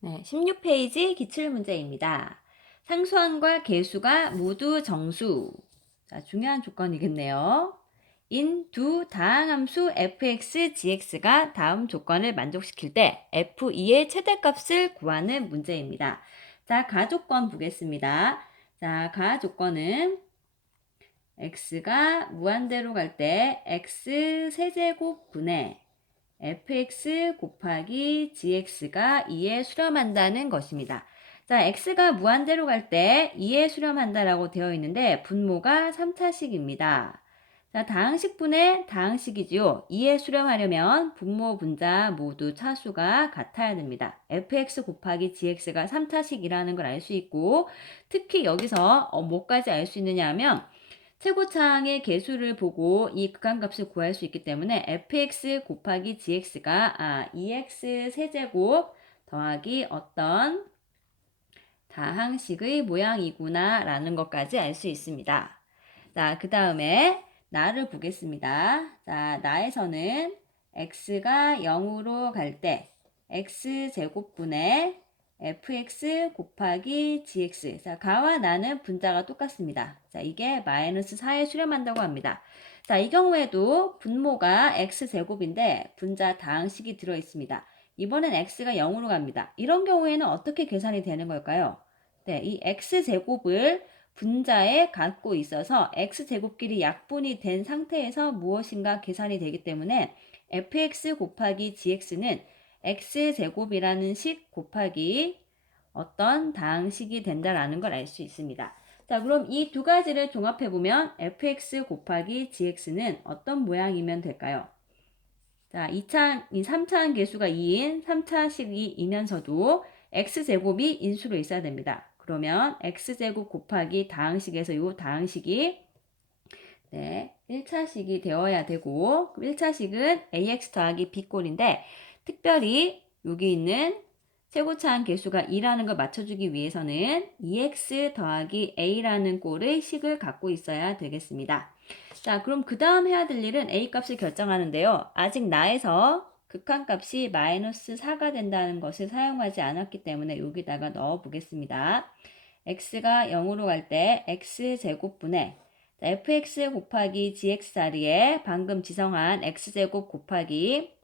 네, 16페이지 기출문제입니다. 상수항과 계수가 모두 정수. 자, 중요한 조건이겠네요. 인 두 다항함수 fx, gx가 다음 조건을 만족시킬 때 f2의 최대값을 구하는 문제입니다. 자, 가조건 보겠습니다. 자, 가조건은 x가 무한대로 갈 때 x 세제곱 분의 fx 곱하기 gx가 2에 수렴한다는 것입니다. 자, x가 무한대로 갈 때 2에 수렴한다라고 되어 있는데 분모가 3차식입니다. 자, 다항식분의 다항식이지요. 2에 수렴하려면 분모, 분자 모두 차수가 같아야 됩니다. fx 곱하기 gx가 3차식이라는 걸 알 수 있고 특히 여기서 어, 뭐까지 알 수 있느냐 하면 최고차항의 개수를 보고 이 극한값을 구할 수 있기 때문에 fx 곱하기 gx가 아, 2x 세제곱 더하기 어떤 다항식의 모양이구나 라는 것까지 알 수 있습니다. 자, 그 다음에 나를 보겠습니다. 자, 나에서는 x가 0으로 갈 때 x제곱분의 fx 곱하기 gx. 자, 가와 나는 분자가 똑같습니다. 자, 이게 마이너스 4에 수렴한다고 합니다. 자, 이 경우에도 분모가 x제곱인데 분자 다항식이 들어 있습니다. 이번엔 x가 0으로 갑니다. 이런 경우에는 어떻게 계산이 되는 걸까요? 네, 이 x제곱을 분자에 갖고 있어서 x제곱끼리 약분이 된 상태에서 무엇인가 계산이 되기 때문에 fx 곱하기 gx는 x제곱이라는 식 곱하기 어떤 다항식이 된다라는 걸 알 수 있습니다. 자, 그럼 이 두 가지를 종합해 보면 fx 곱하기 gx는 어떤 모양이면 될까요? 자, 2차, 3차항 계수가 2인 3차식이 이면서도 x제곱이 인수로 있어야 됩니다. 그러면 x제곱 곱하기 다항식에서 이 다항식이 네, 1차식이 되어야 되고 1차식은 ax 더하기 b꼴인데 특별히 여기 있는 최고차항 개수가 2라는 걸 맞춰주기 위해서는 2x 더하기 a라는 꼴의 식을 갖고 있어야 되겠습니다. 자, 그럼 그 다음 해야 될 일은 a 값을 결정하는데요. 아직 나에서 극한값이 마이너스 4가 된다는 것을 사용하지 않았기 때문에 여기다가 넣어 보겠습니다. x가 0으로 갈 때 x제곱분의 fx 곱하기 gx 자리에 방금 지성한 x제곱 곱하기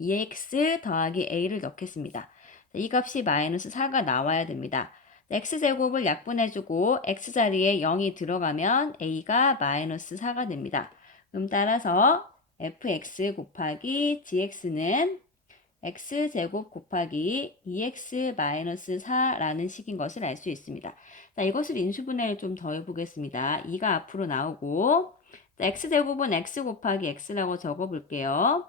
2x 더하기 a를 넣겠습니다. 이 값이 마이너스 4가 나와야 됩니다. x제곱을 약분해주고 x자리에 0이 들어가면 a가 마이너스 4가 됩니다. 그럼 따라서 fx 곱하기 gx는 x제곱 곱하기 2x 마이너스 4라는 식인 것을 알 수 있습니다. 자, 이것을 인수분해를 좀 더 해보겠습니다. 2가 앞으로 나오고 자, x제곱은 x 곱하기 x라고 적어볼게요.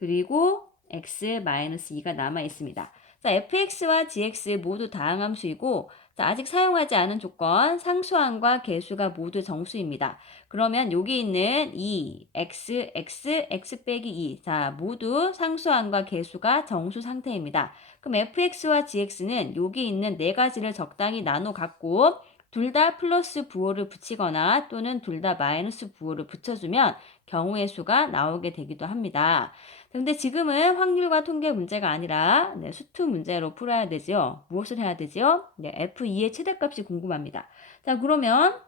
그리고 x-2가 남아 있습니다. 자, fx와 gx 모두 다항함수이고 자, 아직 사용하지 않은 조건 상수항과 계수가 모두 정수입니다. 그러면 여기 있는 2, x, x, x 빼기 2. 자, 모두 상수항과 계수가 정수 상태입니다. 그럼 fx와 gx는 여기 있는 네 가지를 적당히 나눠 갖고 둘 다 플러스 부호를 붙이거나 또는 둘 다 마이너스 부호를 붙여주면 경우의 수가 나오게 되기도 합니다. 근데 지금은 확률과 통계 문제가 아니라 네, 수투 문제로 풀어야 되죠. 무엇을 해야 되죠? 네, F2의 최대값이 궁금합니다. 자, 그러면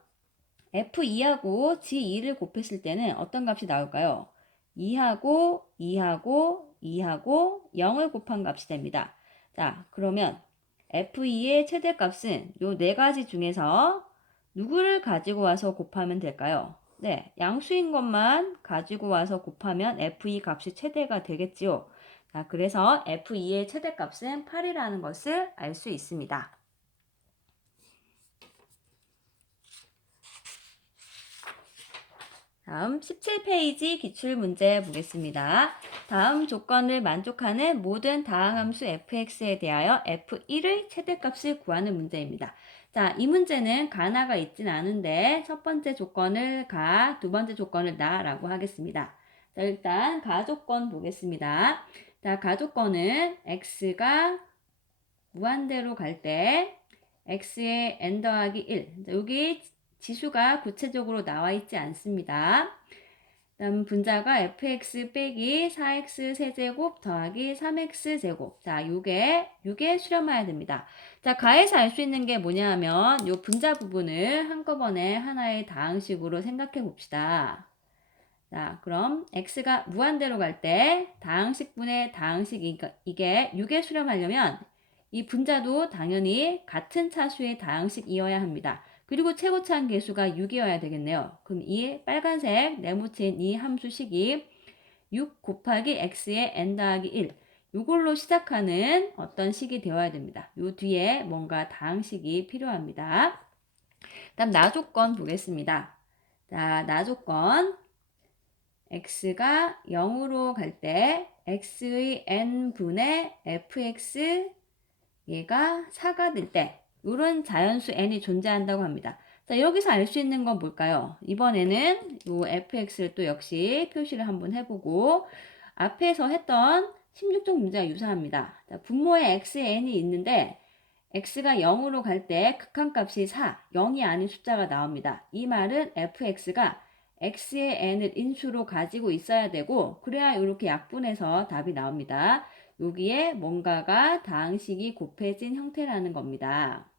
F2하고 G2를 곱했을 때는 어떤 값이 나올까요? 2하고 2하고 2하고 0을 곱한 값이 됩니다. 자, 그러면 F2의 최대값은 요 네 가지 중에서 누구를 가지고 와서 곱하면 될까요? 네, 양수인 것만 가지고 와서 곱하면 f2 값이 최대가 되겠지요. 자, 그래서 f2의 최대값은 8이라는 것을 알 수 있습니다. 다음 17페이지 기출문제 보겠습니다. 다음 조건을 만족하는 모든 다항함수 fx에 대하여 f1의 최대값을 구하는 문제입니다. 자, 이 문제는 가나가 있진 않은데 첫 번째 조건을 가, 두 번째 조건을 나라고 하겠습니다. 자, 일단 가조건 보겠습니다. 자, 가조건은 x가 무한대로 갈 때 x의 n 더하기 1. 자, 여기 지수가 구체적으로 나와 있지 않습니다. 다음 분자가 fx 빼기 4x 세제곱 더하기 3x 제곱. 자, 요게 6에 수렴해야 됩니다. 자, 가에서 알 수 있는 게 뭐냐 하면 요 분자 부분을 한꺼번에 하나의 다항식으로 생각해 봅시다. 자, 그럼 x가 무한대로 갈 때 다항식분의 다항식 이게 6에 수렴하려면 이 분자도 당연히 같은 차수의 다항식이어야 합니다. 그리고 최고차항 계수가 6이어야 되겠네요. 그럼 이 빨간색 네모친 이 함수식이 6 곱하기 x의 n 더하기 1 이걸로 시작하는 어떤 식이 되어야 됩니다. 요 뒤에 뭔가 다항식이 필요합니다. 다음 나조건 보겠습니다. 자, 나조건 x가 0으로 갈 때 x의 n분의 fx 얘가 4가 될 때 이런 자연수 n이 존재한다고 합니다. 자, 여기서 알 수 있는 건 뭘까요? 이번에는 이 fx를 또 역시 표시를 한번 해보고 앞에서 했던 16종 문제와 유사합니다. 자, 분모에 x의 n이 있는데 x가 0으로 갈 때 극한값이 4, 0이 아닌 숫자가 나옵니다. 이 말은 fx가 x의 n을 인수로 가지고 있어야 되고 그래야 이렇게 약분해서 답이 나옵니다. 여기에 뭔가가 다항식이 곱해진 형태라는 겁니다.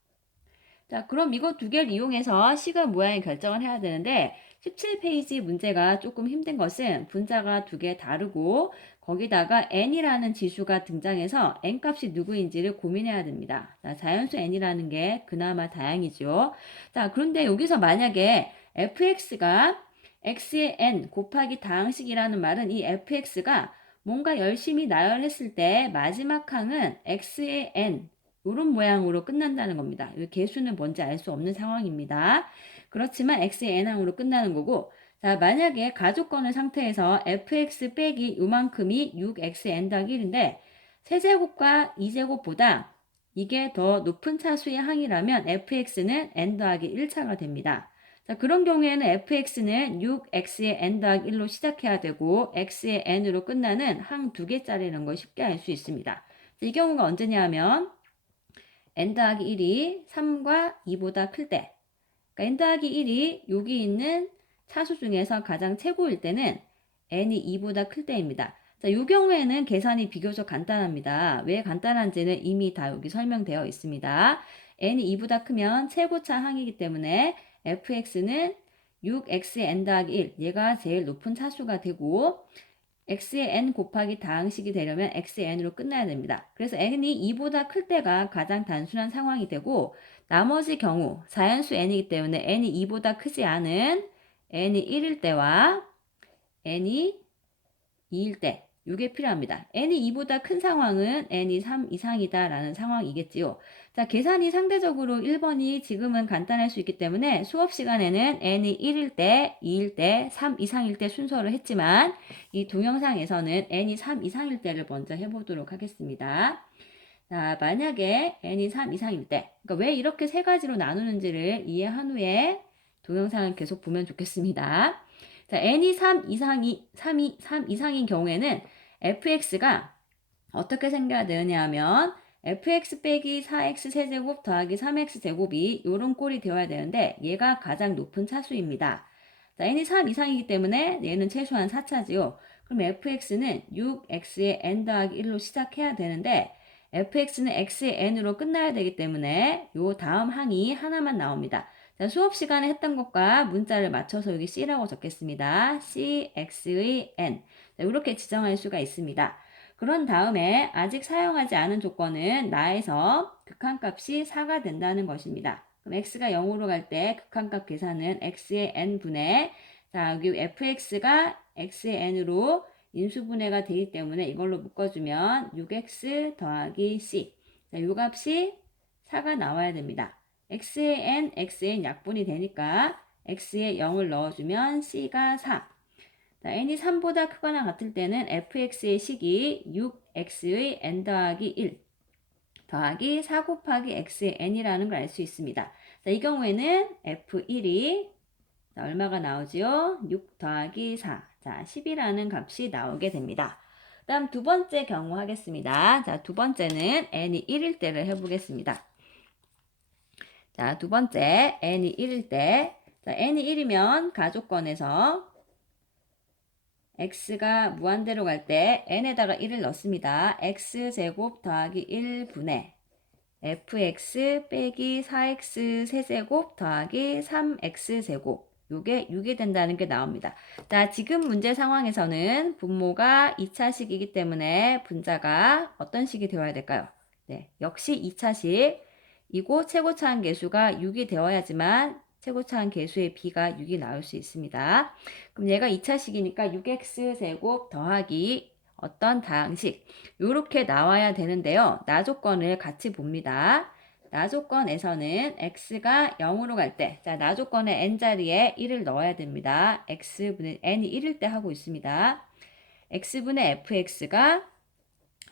자, 그럼 이거 두 개를 이용해서 시간 모양을 결정을 해야 되는데 17페이지 문제가 조금 힘든 것은 분자가 두 개 다르고 거기다가 n이라는 지수가 등장해서 n 값이 누구인지를 고민해야 됩니다. 자, 자연수 n이라는 게 그나마 다양이죠. 자, 그런데 여기서 만약에 fx가 x의 n 곱하기 다항식이라는 말은 이 fx가 뭔가 열심히 나열했을 때 마지막 항은 x의 n 이런 모양으로 끝난다는 겁니다. 이 개수는 뭔지 알 수 없는 상황입니다. 그렇지만 x의 n항으로 끝나는 거고 자 만약에 가족권의 상태에서 fx 빼기 요만큼이 6xn 더하기 1인데 세제곱과 2제곱보다 이게 더 높은 차수의 항이라면 fx는 n 더하기 1차가 됩니다. 자, 그런 경우에는 fx는 6x의 n 더하기 1로 시작해야 되고 x의 n으로 끝나는 항 두 개짜리라는 걸 쉽게 알 수 있습니다. 자, 이 경우가 언제냐 하면 n 더하기 1이 3과 2보다 클 때, 그러니까 n 더하기 1이 여기 있는 차수 중에서 가장 최고일 때는 n이 2보다 클 때입니다. 자, 이 경우에는 계산이 비교적 간단합니다. 왜 간단한지는 이미 다 여기 설명되어 있습니다. n이 2보다 크면 최고차 항이기 때문에 fx는 6x의 n 더하기 1, 얘가 제일 높은 차수가 되고 x의 n 곱하기 다항식이 되려면 x의 n으로 끝나야 됩니다. 그래서 n이 2보다 클 때가 가장 단순한 상황이 되고 나머지 경우 자연수 n이기 때문에 n이 2보다 크지 않은 n이 1일 때와 n이 2일 때 이게 필요합니다. n이 2보다 큰 상황은 n이 3 이상이다 라는 상황이겠지요. 자, 계산이 상대적으로 1번이 지금은 간단할 수 있기 때문에 수업 시간에는 n이 1일 때, 2일 때, 3 이상일 때 순서를 했지만 이 동영상에서는 n이 3 이상일 때를 먼저 해보도록 하겠습니다. 자, 만약에 n이 3 이상일 때, 그러니까 왜 이렇게 세 가지로 나누는지를 이해한 후에 동영상을 계속 보면 좋겠습니다. 자, n이 3 이상이 3이 3 이상인 경우에는 fx가 어떻게 생겨야 되느냐 하면 fx 빼기 4x 세제곱 더하기 3x 제곱이 이런 꼴이 되어야 되는데 얘가 가장 높은 차수입니다. 자, n이 3 이상이기 때문에 얘는 최소한 4차지요. 그럼 fx는 6x의 n 더하기 1로 시작해야 되는데 fx는 x의 n으로 끝나야 되기 때문에 요 다음 항이 하나만 나옵니다. 자, 수업 시간에 했던 것과 문자를 맞춰서 여기 C라고 적겠습니다. C, X의 N. 자, 이렇게 지정할 수가 있습니다. 그런 다음에 아직 사용하지 않은 조건은 나에서 극한값이 4가 된다는 것입니다. 그럼 x가 0으로 갈 때 극한값 계산은 x의 n분의 자 여기 fx가 x의 n으로 인수분해가 되기 때문에 이걸로 묶어주면 6x 더하기 c 자, 이 값이 4가 나와야 됩니다. X의 n, x의 n 약분이 되니까 x에 0을 넣어주면 c가 4. 자, n이 3보다 크거나 같을 때는 fx의 식이 6x의 n 더하기 1 더하기 4 곱하기 x의 n이라는 걸 알 수 있습니다. 자, 이 경우에는 f1이 자, 얼마가 나오지요? 6 더하기 4. 자, 10이라는 값이 나오게 됩니다. 다음 두 번째 경우 하겠습니다. 자, 두 번째는 n이 1일 때를 해보겠습니다. 자, 두 번째, n이 1일 때, 자, n이 1이면 가족권에서 x가 무한대로 갈 때 n에다가 1을 넣습니다. x제곱 더하기 1분의 fx 빼기 4x 세제곱 더하기 3x제곱 요게 6이 된다는 게 나옵니다. 자, 지금 문제 상황에서는 분모가 2차식이기 때문에 분자가 어떤 식이 되어야 될까요? 네, 역시 2차식. 이고 최고 차항 계수가 6이 되어야지만 최고 차항 계수의 b가 6이 나올 수 있습니다. 그럼 얘가 2차식이니까 6x 제곱 더하기 어떤 다항식 이렇게 나와야 되는데요. 나 조건을 같이 봅니다. 나 조건에서는 x가 0으로 갈 때, 자, 나 조건의 n자리에 1을 넣어야 됩니다. x분의 n이 1일 때 하고 있습니다. x분의 fx가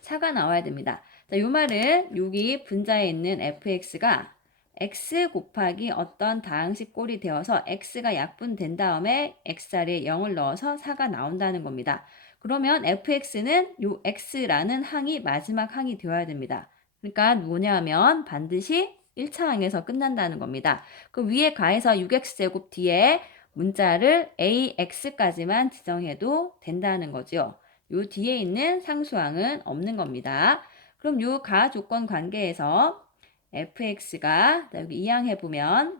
4가 나와야 됩니다. 자, 이 말은 여기 분자에 있는 fx가 x 곱하기 어떤 다항식 꼴이 되어서 x가 약분된 다음에 x자리에 0을 넣어서 4가 나온다는 겁니다. 그러면 fx는 요 x라는 항이 마지막 항이 되어야 됩니다. 그러니까 뭐냐면 반드시 1차 항에서 끝난다는 겁니다. 그 위에 가해서 6x제곱 뒤에 문자를 ax까지만 지정해도 된다는 거죠. 요 뒤에 있는 상수항은 없는 겁니다. 그럼 요 가하 조건 관계에서 fx가 여기 이항해 보면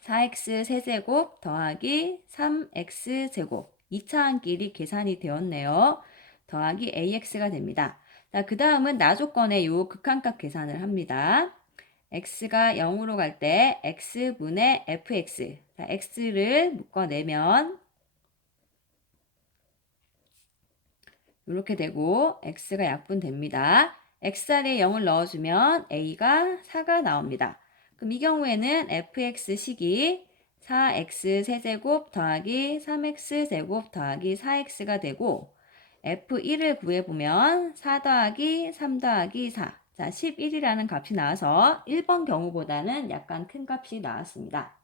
4x 세제곱 더하기 3x 제곱 2차항끼리 계산이 되었네요. 더하기 ax가 됩니다. 자, 그 다음은 나 조건의 요 극한값 계산을 합니다. x가 0으로 갈 때 x분의 fx. 자, x를 묶어내면 이렇게 되고 x가 약분됩니다. X자리에 0을 넣어주면 a가 4가 나옵니다. 그럼 이 경우에는 fx식이 4x 세제곱 더하기 3x 제곱 더하기 4x가 되고 F1을 구해보면 4 더하기 3 더하기 4. 자, 11이라는 값이 나와서 1번 경우보다는 약간 큰 값이 나왔습니다.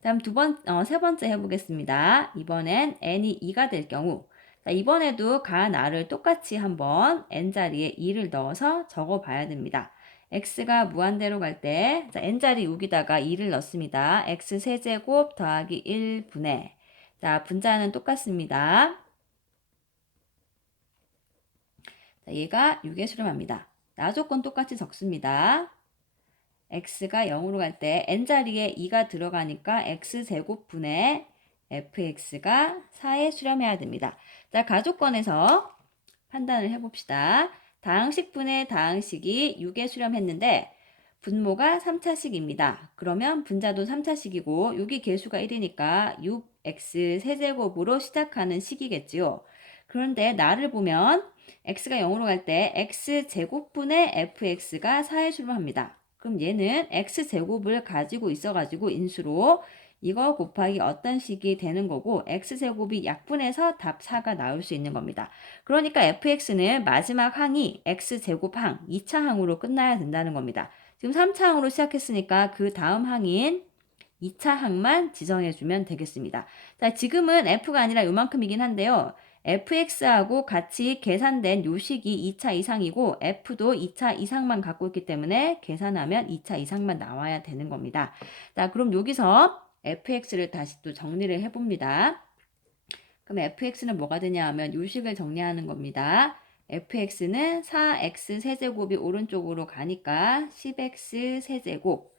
다음 두 번, 어, 세 번째 해보겠습니다. 이번엔 n이 2가 될 경우. 자, 이번에도 가, 나를 똑같이 한번 n자리에 2를 넣어서 적어 봐야 됩니다. x가 무한대로 갈 때, 자, n자리 여기다가 2를 넣습니다. x 세제곱 더하기 1분의, 자, 분자는 똑같습니다. 자, 얘가 6에 수렴합니다. 나 조건 똑같이 적습니다. x가 0으로 갈 때 n자리에 2가 들어가니까 x제곱분의 fx가 4에 수렴해야 됩니다. 자, 가조건에서 판단을 해봅시다. 다항식분의 다항식이 6에 수렴했는데 분모가 3차식입니다. 그러면 분자도 3차식이고 여기 개수가 1이니까 6x 세제곱으로 시작하는 식이겠지요. 그런데 나를 보면 x가 0으로 갈 때 x제곱분의 fx가 4에 수렴합니다. 그럼 얘는 x제곱을 가지고 있어가지고 인수로 이거 곱하기 어떤 식이 되는 거고 x제곱이 약분해서 답 4가 나올 수 있는 겁니다. 그러니까 fx는 마지막 항이 x제곱 항 2차 항으로 끝나야 된다는 겁니다. 지금 3차 항으로 시작했으니까 그 다음 항인 2차 항만 지정해주면 되겠습니다. 자, 지금은 f가 아니라 요만큼이긴 한데요. fx하고 같이 계산된 요식이 2차 이상이고 f도 2차 이상만 갖고 있기 때문에 계산하면 2차 이상만 나와야 되는 겁니다. 자, 그럼 여기서 fx를 다시 또 정리를 해봅니다. 그럼 fx는 뭐가 되냐 하면 요식을 정리하는 겁니다. fx는 4x 세제곱이 오른쪽으로 가니까 10x 세제곱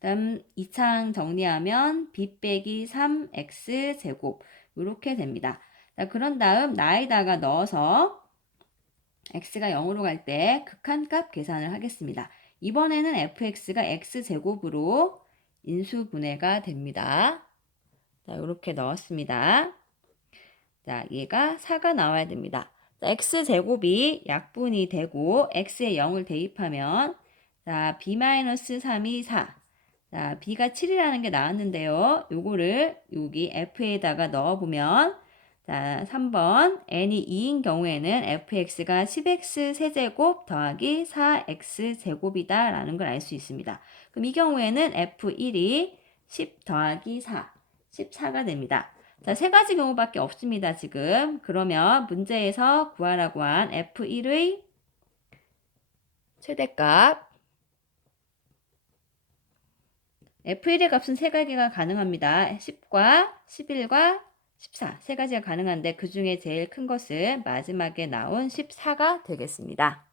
다음 2창 정리하면 b 빼기 3x 제곱 이렇게 됩니다. 자, 그런 다음 나에다가 넣어서 x가 0으로 갈 때 극한값 계산을 하겠습니다. 이번에는 fx가 x제곱으로 인수분해가 됩니다. 자, 이렇게 넣었습니다. 자, 얘가 4가 나와야 됩니다. 자, x제곱이 약분이 되고 x에 0을 대입하면 자, b-3이 4. 자, b가 7이라는 게 나왔는데요. 요거를 여기 f에다가 넣어 보면 자, 3번 n이 2인 경우에는 fx가 10x 세제곱 더하기 4x 제곱이다 라는 걸 알 수 있습니다. 그럼 이 경우에는 f1이 10 더하기 4, 14가 됩니다. 자, 세 가지 경우밖에 없습니다, 지금. 그러면 문제에서 구하라고 한 f1의 최대값 f1의 값은 세 가지가 가능합니다. 10과 11과 14. 세 가지가 가능한데 그 중에 제일 큰 것은 마지막에 나온 14가 되겠습니다.